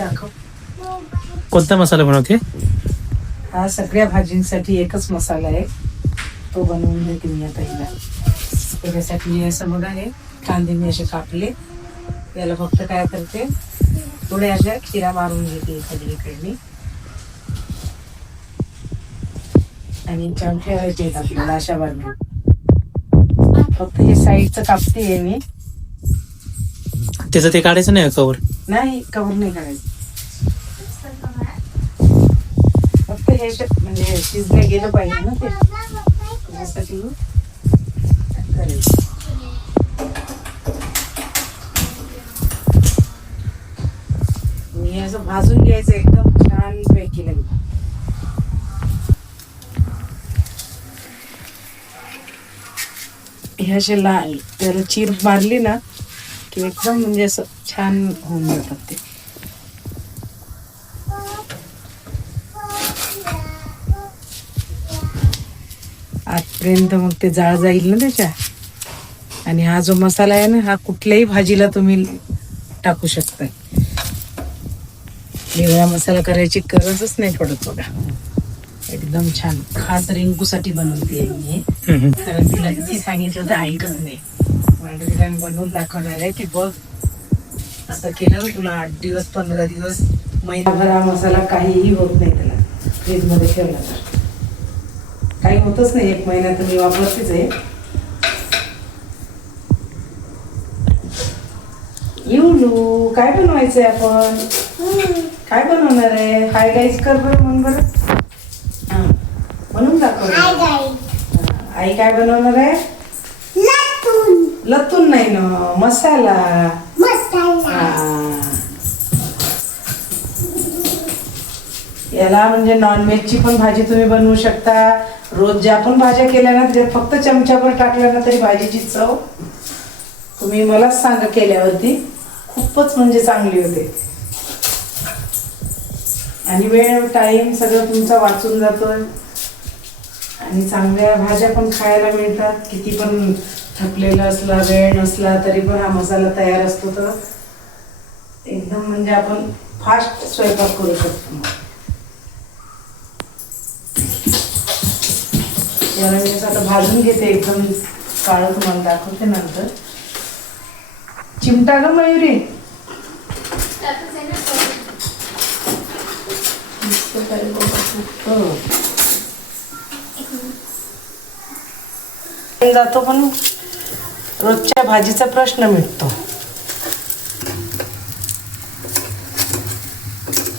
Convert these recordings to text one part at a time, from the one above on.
दाखव. कोणता मसाला बनवते? हा सगळ्या भाजींसाठी एकच मसाला आहे, तो बनवून देते मी आता हिला. त्याच्यासाठी मी असं बघा हे कांदे मी असे कापले. याला फक्त काय करते, थोड्या अशा खिरा मारून घेते इकडे आणि चमचे आहेत आपल्याला अशा बाजूला. फक्त हे साईडचं कापते आहे मी. त्याचं ते काढायचं नाही कवर? नाही, कवर नाही काढायचं. फक्त हे म्हणजे शिजले गेलं पाहिजे ना ते, त्यासाठी करायचं. मी असं भाजून घ्यायचं एकदम छान पैकी लागेल. हे असे लाल त्याला चीर मारली ना की एकदम म्हणजे असं छान होऊन जातात ते. आजपर्यंत मग ते जाळ जाईल ना त्याच्या. आणि हा जो मसाला आहे ना, हा कुठल्याही भाजीला तुम्ही टाकू शकता. वेगळा मसाला करायची गरजच नाही पडत बघा. एकदम छान. खास रिंकूसाठी बनवते मी, कारण तिला किती सांगितलं तर ऐकत नाही. म्हणजे तिला बनवून दाखवणार आहे की बघ असं केलं तुला 8 दिवस 15 दिवस महिनाभर हा मसाला काहीही होत नाही. त्याला फ्रीजमध्ये ठेवला तर काही होतच नाही. 1 महिना तर मी वापरतेच आहे. येऊ काय बनवायचंय आपण? काय बनवणार आहे? हाय गाईज कर बरं, म्हण बरं. हा म्हणून दाखव. आई काय बनवणार आहे? लतून नाही ना, मसाला. याला म्हणजे नॉनव्हेजची पण भाजी तुम्ही बनवू शकता. रोज ज्या पण भाज्या केल्या ना त्याच्यात फक्त चमच्याभर टाकल्या ना तरी भाजीची चव तुम्ही मलाच सांगा केल्यावरती खूपच म्हणजे चांगली होते. आणि वेळ टाइम सगळं तुमचा वाचून जातोय आणि चांगल्या भाज्या पण खायला मिळतात. किती पण थकलेला असला, वेळ नसला तरी पण हा मसाला तयार असतो तर एकदम म्हणजे आपण फास्ट स्वयंपाक करू शकतो. याला मी असं आता भाजून घेते एकदम काळं, तुम्हाला दाखवते नंतर. चिमटा ग मयुरी. जातो पण रोजच्या भाजीचा प्रश्न मिटतो.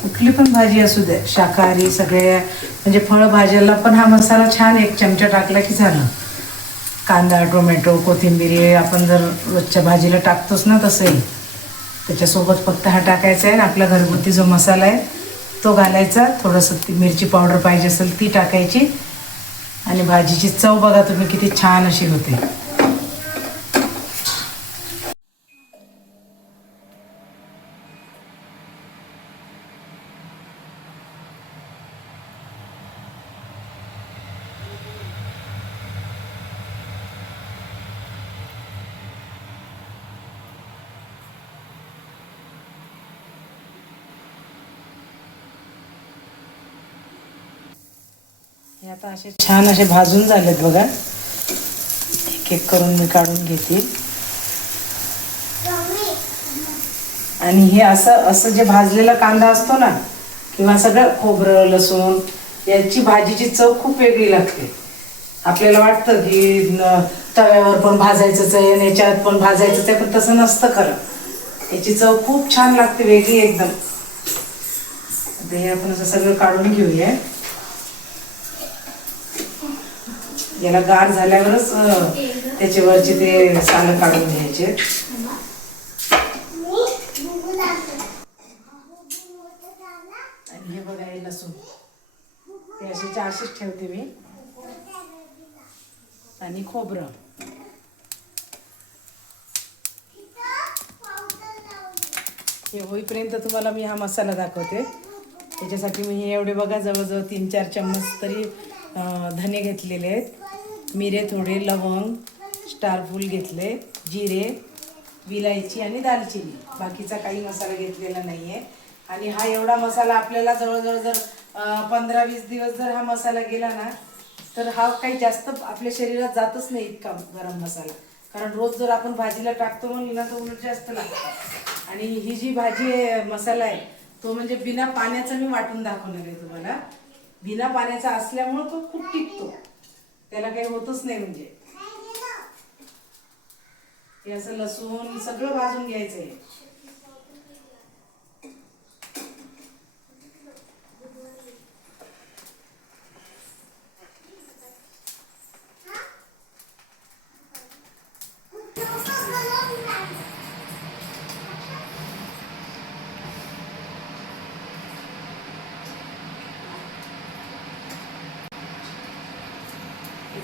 कुठली पण भाजी असू द्या, शाकाहारी सगळ्या म्हणजे फळभाज्याला पण हा मसाला छान 1 चमचा टाकला की झालं. कांदा, टोमॅटो, कोथिंबीर आपण जर रोजच्या भाजीला टाकतोच ना तसंही त्याच्यासोबत फक्त हा टाकायचा आहे. आपला घरगुती जो मसाला आहे तो घालायचा. थोडंसं ती मिरची पावडर पाहिजे असेल ती टाकायची आणि भाजीची चव बघा तुम्ही किती छान अशी होते. हे आता असे छान असे भाजून झालेत बघा. एक एक करून मी काढून घेते. आणि हे असं असं जे भाजलेला कांदा असतो ना किंवा सगळं खोबरं, लसूण याची भाजीची चव खूप वेगळी लागते. आपल्याला वाटतं की तव्यावर पण भाजायचंच आहे आणि याच्यात पण भाजायचंच आहे, पण तसं नसतं खरं. याची चव खूप छान लागते, वेगळी एकदम. आता हे आपण असं सगळं काढून घेऊया. याला गार झाल्यावरच त्याच्यावरचे ते सालं काढून घ्यायचे. आणि हे बघा हे लसूण हे असे 400 ठेवते मी. आणि खोबरं हे होईपर्यंत तुम्हाला मी हा मसाला दाखवते. त्याच्यासाठी मी हे एवढे बघा जवळजवळ 3-4 चम्मच तरी धने घेतलेले आहेत. मिरे थोडे, लवंग, स्टारफूल घेतले, जिरे, विलायची आणि दालचिनी. बाकीचा काही मसाला घेतलेला नाही आहे. आणि हा एवढा मसाला आपल्याला जवळजवळ जर 15-20 दिवस जर हा मसाला गेला ना तर हा काही जास्त आपल्या शरीरात जातच नाही इतका गरम मसाला. कारण रोज जर आपण भाजीला टाकतो म्हणलं ना तर उलट जास्त लागतं. आणि ही जी भाजी आहे मसाला आहे तो म्हणजे बिना पाण्याचा मी वाटून दाखवणार आहे तुम्हाला. बिना पाण्याचा असल्यामुळं तो खूप टिकतो, त्याला काही होतच नाही. म्हणजे हे असं लसूण सगळं भाजून घ्यायचं आहे.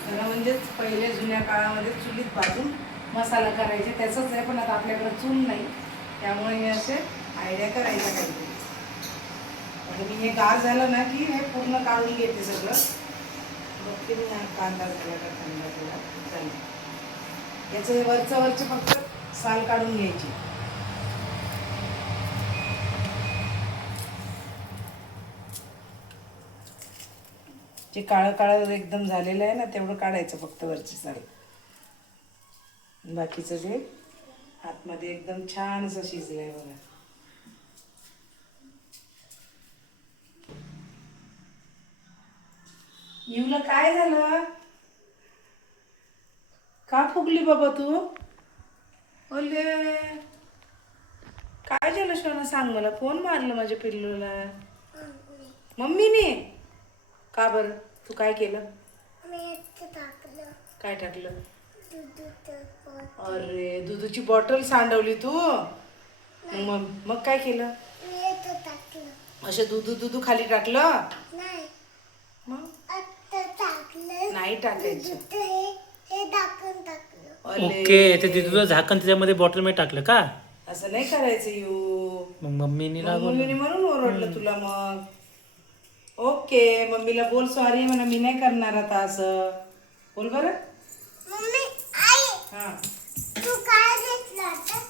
खरं म्हणजेच पहिले जुन्या काळामध्ये चुलीत भाजून मसाला करायचे त्याचंच आहे, पण आता आपल्याकडे चूल नाही त्यामुळे हे असे आयडिया करायच्या काहीतरी. आणि मी हे गार झालं ना की हे पूर्ण काढून घेते सगळं. बघते मी कांदा झाला का कांदा थोडा चालेल. याचं वरचे फक्त साल काढून घ्यायची. जे काळं काळं एकदम झालेलं आहे ना तेवढं काढायचं फक्त वरची साल. बाकीचं जे आतमध्ये एकदम छान असं शिजलंय बघा. येऊला काय झालं? का फुगली बाबा तू? ओले काय झालं शोना सांग मला. कोण मारलं माझ्या पिल्लूला? मम्मीने. का बरं? तू काय केलं? काय टाकलं? अरे दुधाची बॉटल सांडवली तू. मग काय केलं? असे दुधू खाली टाकलं? मग नाही टाकायचं. ओके, ते दुधाचं झाकण त्याच्यामध्ये बॉटल मध्ये टाकलं का? असं नाही करायचं यू. मग मम्मीने मम्मीने म्हणून ओरडलं तुला. मग ओके, मम्मीला बोल सॉरी म्हणा, मी नाही करणार आता असं. बोल बरं. हा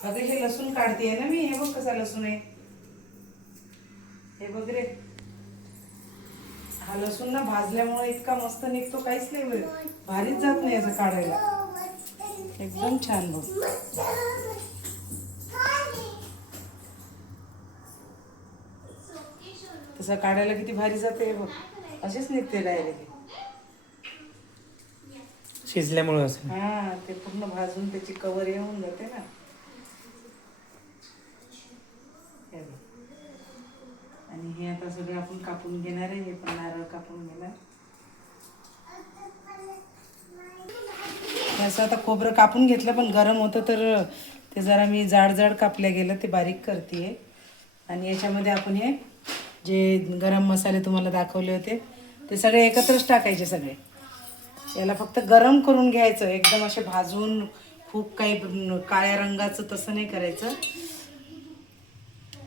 अगं हे लसूण काढतेय ना मी. हे बघ कसा लसूण आहे. हे बघ रे, हा लसूण ना भाजल्यामुळे इतका मस्त निघतो, काहीच नाही भारीच जात नाही असं काढायला. एकदम छान बघ. तसं काढायला किती भारी जाते बघ. असेच निघते डायरेक्ट. शिजल्यामुळे असेल. हा ते पूर्ण भाजून त्याची कवर येऊन जाते ना. हे बघ. आणि हे आता सगळं आपण कापून घेणार आहे. हे पण नारळ कापून घेणार. असं आता खोबरं कापून घेतलं पण गरम होतं तर ते जरा मी जाड कापल्या गेलं ते बारीक करते. आणि याच्यामध्ये आपण हे जे गरम मसाले तुम्हाला दाखवले होते ते सगळे एकत्रच टाकायचे सगळे. याला फक्त गरम करून घ्यायचं, एकदम असे भाजून खूप काही काळ्या रंगाचं तसं नाही करायचं.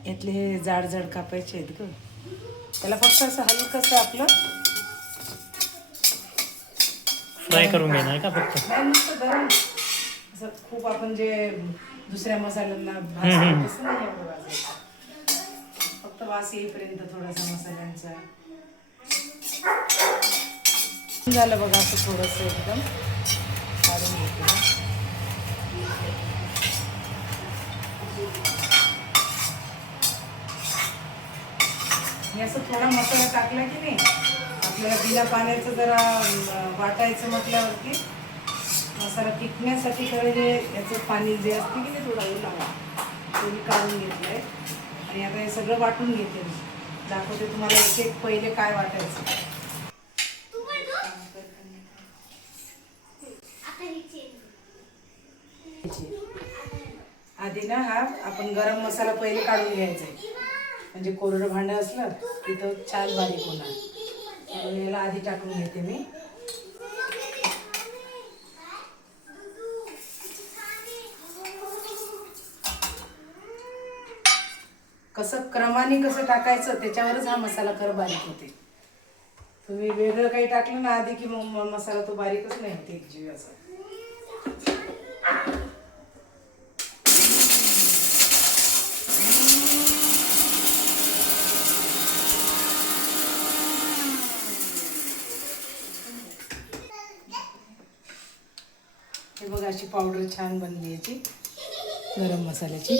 यातले हे जाड कापायचे आहेत ग. त्याला फक्त असं हलकंसं आपलं फ्राय करून घेणार का फक्त? नाही नुसतं गरम असं. खूप आपण जे दुसऱ्या मसाल्यांना भाजतो तसं नाही एवढं भाजायचं. फक्त वास येईपर्यंत थोडासा मसाल्यांचा. झालं बघा असं थोडंसं एकदम काढून घेतलं. हे असं थोडा मसाला टाकला की नाही आपल्याला बिना पाण्याचं जरा वाटायचं म्हटल्यावरती मसाला टिकण्यासाठी करायचे. याचं पाणी जे असते की नाही थोडा ओलावा ते मी काढून घेतलं आहे. आणि आता हे सगळं वाटून घेते मी. दाखवते तुम्हाला एक पहिले काय वाटायचं. आधी ना हा आपण गरम मसाला पहिले काढून घ्यायचा आहे. म्हणजे कोरडं भांडं असलं तिथं छान बारीक होणार. म्हणून याला आधी टाकून घेते मी. कसं क्रमाने कसं टाकायचं त्याच्यावरच हा मसाला खरं बारीक होते. तुम्ही वेगळं काही टाकलं ना आधी की मग मसाला तो बारीकच नाही होते एक जीव असं. पावडर छान बनली याची गरम मसाल्याची.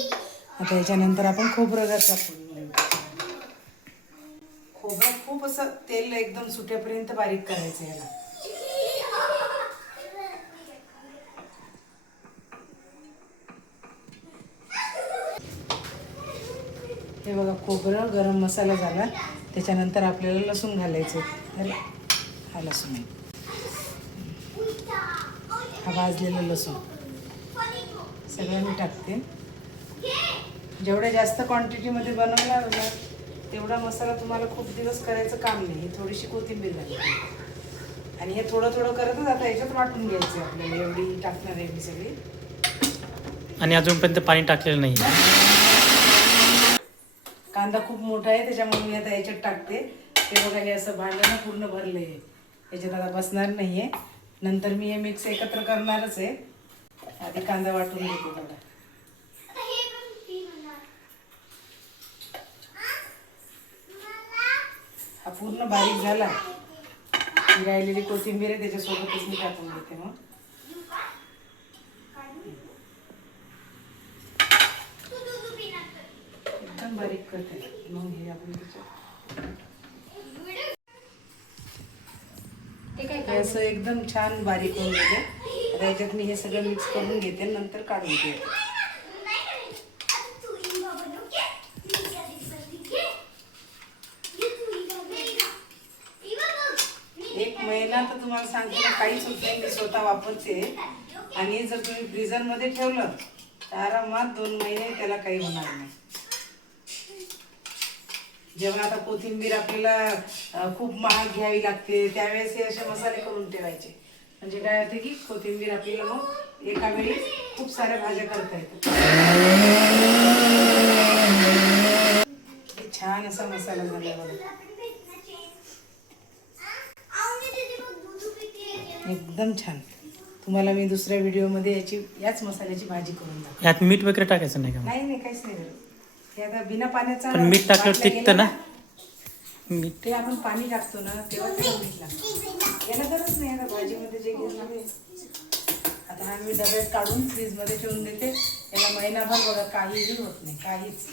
आता याच्यानंतर आपण खोबरं टाकून घेऊ. खोबरं खूप असं तेल एकदम सुटेपर्यंत बारीक करायचं याला. हे बघा खोबरं गरम मसाला झाला. त्याच्यानंतर आपल्याला लसूण घालायचं. अरे हा लसूण आहे, हा भाजलेला लसूण सगळं मी टाकते. जेवढ्या जास्त क्वांटिटीमध्ये बनवणार ना तेवढा मसाला तुम्हाला खूप दिवस करायचं काम नाही. ही थोडीशी कोथिंबीर घालते आणि हे थोडं थोडं करतच आता याच्यात वाटून घ्यायचं आपल्याला. एवढी टाकणार आहे मी सगळी. आणि अजूनपर्यंत पाणी टाकलेलं नाही. कांदा खूप मोठा आहे त्याच्यामुळे मी आता याच्यात टाकते. हे बघा हे असं भांडं ना पूर्ण भरलं आहे. याच्यात आता बसणार नाही आहे. नंतर मी हे मिक्स एकत्र करणारच आहे. आधी कांदा वाटून घेते थोडा. हा पूर्ण बारीक झाला. ही राहिलेली कोथिंबीर आहे त्याच्यासोबतच मी टाकून घेते. मग एकदम बारीक करते. मग हे आपण हे असं एकदम छान बारीक करून घेते. आता याच्यात मी हे सगळं मिक्स करून घेते नंतर काढून घेते. एक महिना तर तुम्हाला सांगते ना काहीच होत नाही. मी स्वतः वापरते. आणि जर तुम्ही फ्रीझरमध्ये ठेवलं तर आरामात 2 महिने त्याला काही होणार नाही. जेव्हा आता कोथिंबीर आपल्याला खूप महाग घ्यावी लागते त्यावेळेस हे असे मसाले करून ठेवायचे. म्हणजे काय होते की कोथिंबीर आपल्याला मग एका वेळी खूप साऱ्या भाज्या करता येतात. छान असा मसाला झाला बघा. एकदम छान. तुम्हाला मी दुसऱ्या व्हिडिओमध्ये याच मसाल्याची भाजी करून दाखवते. यात मीठ वगैरे टाकायचं नाही का? नाही नाही काहीच नाही करत. हे आता बिना पाण्याचा पण मीठ टाकल्यावर वाटलं टिकतं गेलं ना? मीठ ते आपण पाणी टाकतो ना तेव्हा त्याला मीठ लागतं. याला गरज नाही. आता भाजीमध्ये जे घेणार आहे. आता हा मी डब्यात काढून फ्रीजमध्ये ठेवून देते. याला महिनाभर बघा काहीही होत नाही. काहीच